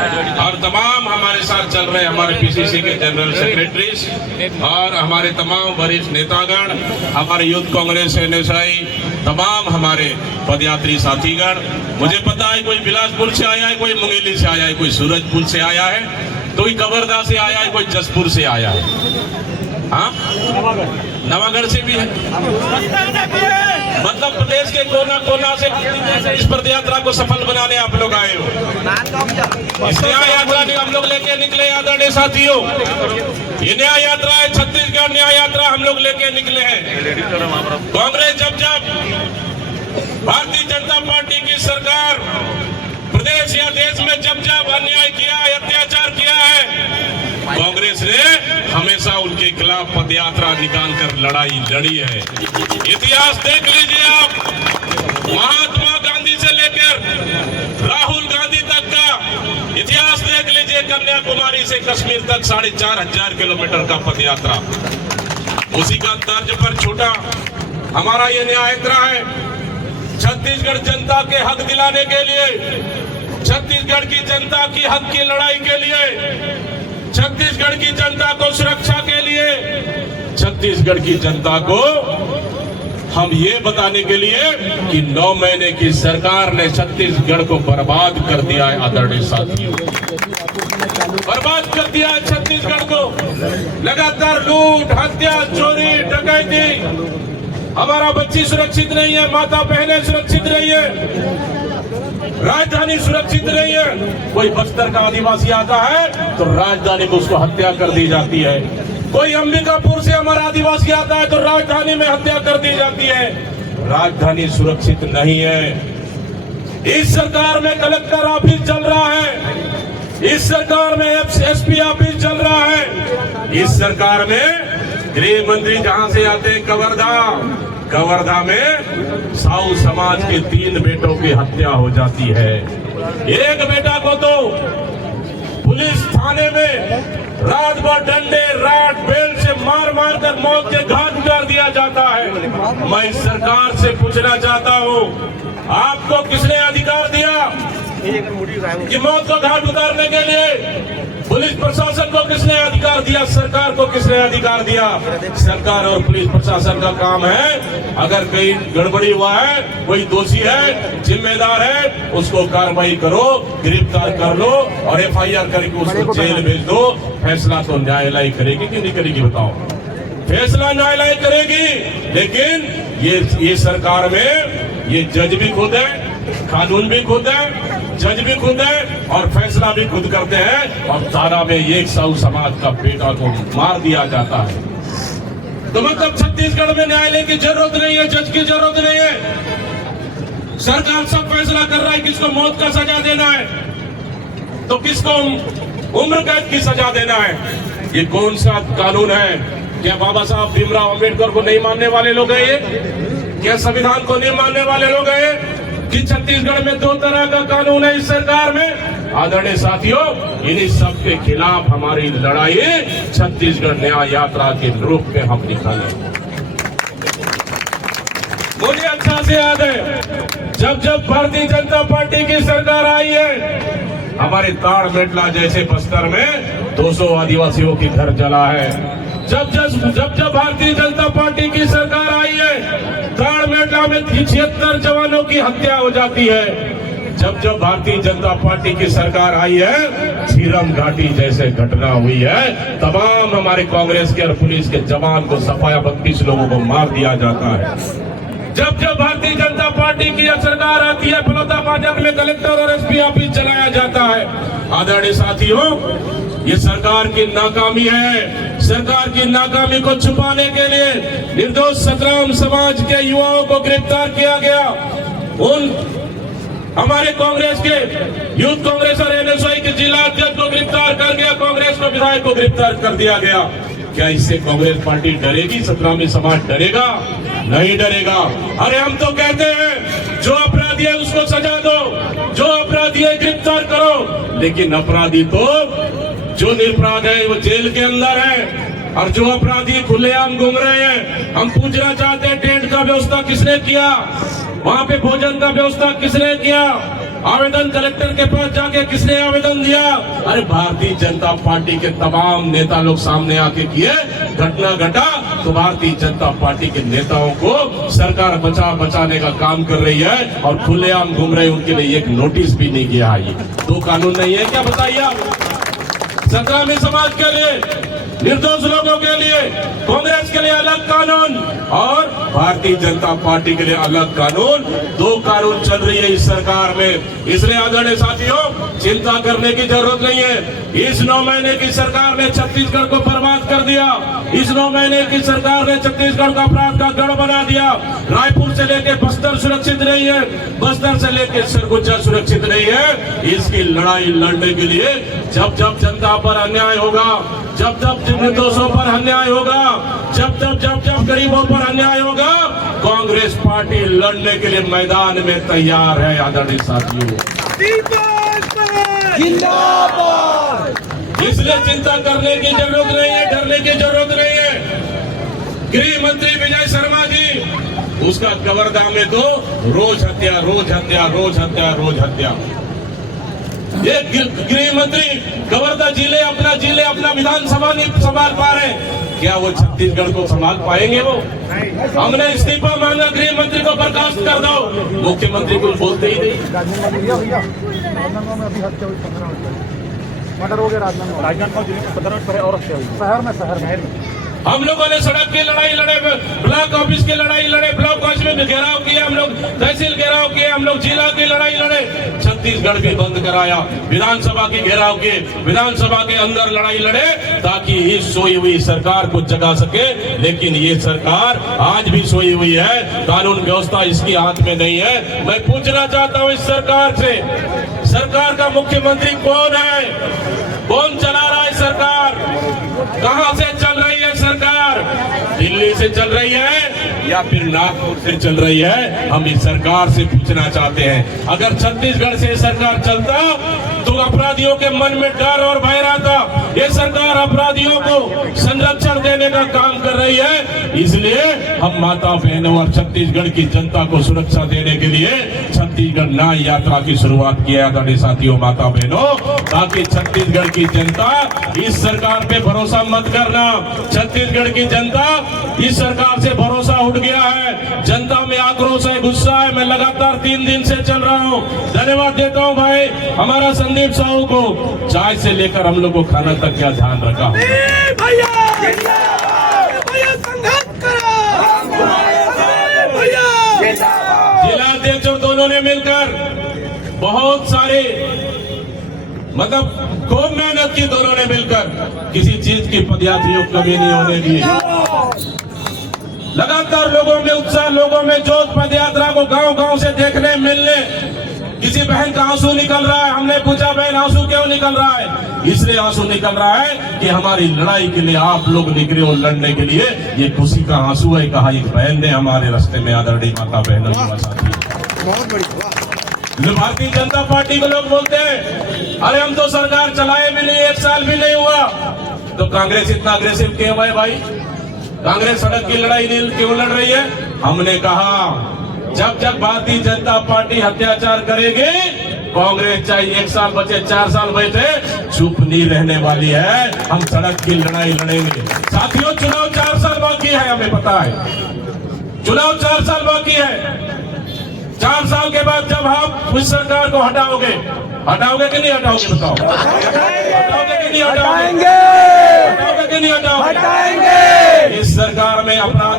और तमाम हमारे साथ चल रहे हमारे पीसीसी के जनरल सेक्रेटरीज और हमारे तमाम वरिष्ठ नेतागण, हमारे यूथ कांग्रेस एनएसआई, तमाम हमारे पदयात्री साथीगण। मुझे पता है कोई बिलासपुर से आया है, कोई मुंगेली से आया है, कोई सूरजपुर से आया है, कोई कवर्धा से आया है, कोई जसपुर से आया है, हाँ नवागढ़ से भी है। मतलब प्रदेश के कोना कोना से इस पदयात्रा को सफल बनाने आप लोग आए हो। इस न्याय यात्रा ने हम लोग लेके निकले आदरणीय साथियों। ये न्याय यात्रा है, छत्तीसगढ़ न्याय यात्रा हम लोग लेके निकले हैं। कांग्रेस जब भारतीय जनता पार्टी की सरकार प्रदेश या देश में जब अन्याय किया है, अत्याचार किया है, कांग्रेस ने हमेशा उनके खिलाफ पदयात्रा निकाल कर लड़ाई लड़ी है। इतिहास देख लीजिए आप, महात्मा गांधी से लेकर राहुल गांधी तक का इतिहास देख लीजिए। कन्याकुमारी से कश्मीर तक 4,500 किलोमीटर का पदयात्रा, उसी का तर्ज पर छोटा हमारा ये न्याय यात्रा है। छत्तीसगढ़ जनता के हक दिलाने के लिए, छत्तीसगढ़ की जनता की हक की लड़ाई के लिए, छत्तीसगढ़ की जनता को सुरक्षा के लिए, छत्तीसगढ़ की जनता को हम ये बताने के लिए कि 9 महीने की सरकार ने छत्तीसगढ़ को बर्बाद कर दिया है। आदरणीय साथियों, बर्बाद कर दिया है छत्तीसगढ़ को। लगातार लूट, हत्या, चोरी, डकैती, हमारा बच्ची सुरक्षित नहीं है, माता बहनें सुरक्षित नहीं है, राजधानी सुरक्षित नहीं है। कोई बस्तर का आदिवासी आता है तो राजधानी में उसको हत्या कर दी जाती है। कोई अंबिकापुर से हमारा आदिवासी आता है तो राजधानी में हत्या कर दी जाती है। राजधानी सुरक्षित नहीं है। इस सरकार में कलेक्टर ऑफिस चल रहा है, इस सरकार में एसपी ऑफिस चल रहा है, इस सरकार में गृह मंत्री जहां से आते हैं कवर्धा में साहू समाज के 3 बेटों की हत्या हो जाती है। एक बेटा को तो पुलिस थाने में रात भर डंडे, राड, बेल्ट से मार मार कर मौत के घाट उतार दिया जाता है। मैं इस सरकार से पूछना चाहता हूँ, आपको किसने अधिकार दिया कि मौत को घाट उतारने के लिए? पुलिस प्रशासन को किसने अधिकार दिया? सरकार को किसने अधिकार दिया? सरकार और पुलिस प्रशासन का काम है, अगर कहीं गड़बड़ी हुआ है, कोई दोषी है, जिम्मेदार है, उसको कार्रवाई करो, गिरफ्तार कर लो और एफआईआर करके उसको जेल भेज दो। फैसला तो न्यायालय करेगी कि नहीं करेगी बताओ? फैसला न्यायालय करेगी, लेकिन ये सरकार में ये जज भी खुद है, कानून भी खुद है, जज भी खुद है और फैसला भी खुद करते हैं। और धारा में एक साहू समाज का बेटा को मार दिया जाता है। तो मतलब छत्तीसगढ़ में न्यायालय की जरूरत नहीं है, जज की जरूरत नहीं है। सरकार सब फैसला कर रहा है किसको मौत का सजा देना है तो किसको उम्र कैद की सजा देना है। ये कौन सा कानून है? क्या बाबा साहब भीमराव अंबेडकर को नहीं मानने वाले लोग हैं ये? क्या संविधान को नहीं मानने वाले लोग हैं ये? कि छत्तीसगढ़ में 2 तरह का कानून है इस सरकार में। आदरणीय साथियों, इन्हीं सब के खिलाफ हमारी लड़ाई छत्तीसगढ़ न्याय यात्रा के रूप में हम निकाले। मुझे अच्छा से याद है, जब भारतीय जनता पार्टी की सरकार आई है, हमारे ताड़ मेटला जैसे बस्तर में 200 आदिवासियों की घर जला है। जब भारतीय जनता पार्टी की सरकार आई है, ताड़ मेटला में 76 जवानों की हत्या हो जाती है। जब भारतीय जनता पार्टी की सरकार आई है, झीरम घाटी जैसे घटना हुई है, तमाम हमारे कांग्रेस के और पुलिस के जवान को सफाया 32 लोगों को मार दिया जाता है। जब भारतीय जनता पार्टी की सरकार आती है, फिरोजाबाद में कलेक्टर और एसपी ऑफिस चलाया जाता है। आदरणीय साथियों, ये सरकार की नाकामी है। सरकार की नाकामी को छुपाने के लिए निर्दोष सतराम समाज के युवाओं को गिरफ्तार किया गया। उन हमारे कांग्रेस के यूथ कांग्रेस और एनएसआई के जिला अध्यक्ष को गिरफ्तार कर गया, कांग्रेस को विधायक को गिरफ्तार कर दिया गया। क्या इससे कांग्रेस पार्टी डरेगी? सतरामी समाज डरेगा? नहीं डरेगा। अरे हम तो कहते हैं जो अपराधी है उसको सजा दो, जो अपराधी है गिरफ्तार करो, लेकिन अपराधी तो जो निरपराध है वो जेल के अंदर है और जो अपराधी खुलेआम घूम रहे हैं। हम पूछना चाहते हैं, टेंट का व्यवस्था किसने किया? वहां पे भोजन का व्यवस्था किसने किया? आवेदन कलेक्टर के पास जाके किसने आवेदन दिया? अरे भारतीय जनता पार्टी के तमाम नेता लोग सामने आके किए। घटना घटा तो भारतीय जनता पार्टी के नेताओं को सरकार बचाने का काम कर रही है और खुलेआम घूम रहे, उनके लिए एक नोटिस भी नहीं गया है। दो कानून नहीं है क्या बताइए आप? संग्रामी समाज के लिए, निर्दोष लोगों के लिए, कांग्रेस के लिए अलग कानून और भारतीय जनता पार्टी के लिए अलग कानून। दो कानून चल रही है इस सरकार में। इसलिए आदरणीय साथियों, चिंता करने की जरूरत नहीं है। इस 9 महीने की सरकार ने छत्तीसगढ़ को बर्बाद कर दिया। इस 9 महीने की सरकार ने छत्तीसगढ़ का अपराध का गढ़ बना दिया। रायपुर से लेकर बस्तर सुरक्षित नहीं है, बस्तर से लेकर सरगुजा सुरक्षित नहीं है। इसकी लड़ाई लड़ने के लिए जब जब जनता पर अन्याय होगा, जब जब निर्दोषों पर अन्याय होगा, जब जब गरीबों पर अन्याय होगा, कांग्रेस पार्टी लड़ने के लिए मैदान में तैयार है। आदरणीय साथियों, इसलिए चिंता करने की जरूरत नहीं है, डरने की जरूरत नहीं है। गृह मंत्री विजय शर्मा जी, उसका कवर्धा में तो रोज हत्या, रोज हत्या, रोज हत्या, रोज हत्या। ये गृह मंत्री कवर्धा जिले अपना विधानसभा नहीं संभाल पा रहे, क्या वो छत्तीसगढ़ को संभाल पाएंगे? वो हमने इस्तीफा मांगा, गृह मंत्री को बर्खास्त कर दो, मुख्यमंत्री कुछ बोलते ही नहीं। मर्डर हो गया राजनांदगांव जिले में 15 मिनट और शहर में हम लोगों ने सड़क की लड़ाई लड़े, ब्लॉक ऑफिस की लड़ाई लड़े, ब्लॉक ऑफिस में घेराव किया हम लोग, तहसील घेराव किया हम लोग, जिला की लड़ाई लड़े, छत्तीसगढ़ भी बंद कराया, विधानसभा की घेराव किए, विधानसभा के अंदर लड़ाई लड़े ताकि इस सोई हुई सरकार को जगा सके। लेकिन ये सरकार आज भी सोई हुई है, कानून व्यवस्था इसकी हाथ में नहीं है। मैं पूछना चाहता हूँ इस सरकार से, सरकार का मुख्यमंत्री कौन है? कौन चला रहा है सरकार? कहां से चल रही है सरकार? दिल्ली से चल रही है या फिर नागपुर से चल रही है? हम इस सरकार से पूछना चाहते हैं। अगर छत्तीसगढ़ से सरकार चलता तो अपराधियों के मन में डर और भय रहता। ये सरकार अपराधियों को संरक्षण देने का काम कर रही है। इसलिए हम माता बहनों और छत्तीसगढ़ की जनता को सुरक्षा देने के लिए छत्तीसगढ़ न्याय यात्रा की शुरुआत किया है साथियों, माता बहनों, ताकि छत्तीसगढ़ की जनता इस सरकार पे भरोसा मत करना। छत्तीसगढ़ की जनता इस सरकार से भरोसा उठ गया है, जनता में आक्रोश है, गुस्सा है। मैं लगातार 3 दिन से चल रहा हूँ। धन्यवाद देता हूँ भाई हमारा संदीप साहू को, चाय से लेकर हम लोग को खाना तक क्या ध्यान रखा। जिला अध्यक्ष और दोनों ने मिलकर बहुत सारे मतलब खूब मेहनत की, दोनों ने मिलकर किसी चीज की पदयात्रियों को कमी नहीं होने दी। लगातार लोगों में उत्साह, लोगों में जोश, पदयात्रा को गांव गांव से देखने मिलने। किसी बहन का आंसू निकल रहा है, हमने पूछा बहन आंसू क्यों निकल रहा है? इसलिए आंसू निकल रहा है कि हमारी लड़ाई के लिए आप लोग निकले हो लड़ने के लिए, ये खुशी का आंसू है। कहा एक बहन ने हमारे रास्ते में। आदरणीय माता बहनों, बहुत बड़ी भारतीय जनता पार्टी को लोग बोलते हैं अरे हम तो सरकार चलाए भी नहीं, 1 साल भी नहीं हुआ, तो कांग्रेस इतना अग्रेसिव क्यों है भाई? कांग्रेस सड़क की लड़ाई क्यों लड़ रही है? हमने कहा जब जब भारतीय जनता पार्टी अत्याचार करेगी, कांग्रेस चाहे 1 साल बचे, 4 साल बचे, चुप नहीं रहने वाली है। हम सड़क की लड़ाई लड़ेंगे। साथियों, चुनाव 4 साल बाकी है, हमें पता है चुनाव 4 साल बाकी है। 4 साल के बाद जब आप उस सरकार को हटाओगे कि नहीं हटाओगे? बताओ, हटाओगे कि नहीं हटाओगे? हटाओगे कि नहीं हटाओगे? इस सरकार में अपना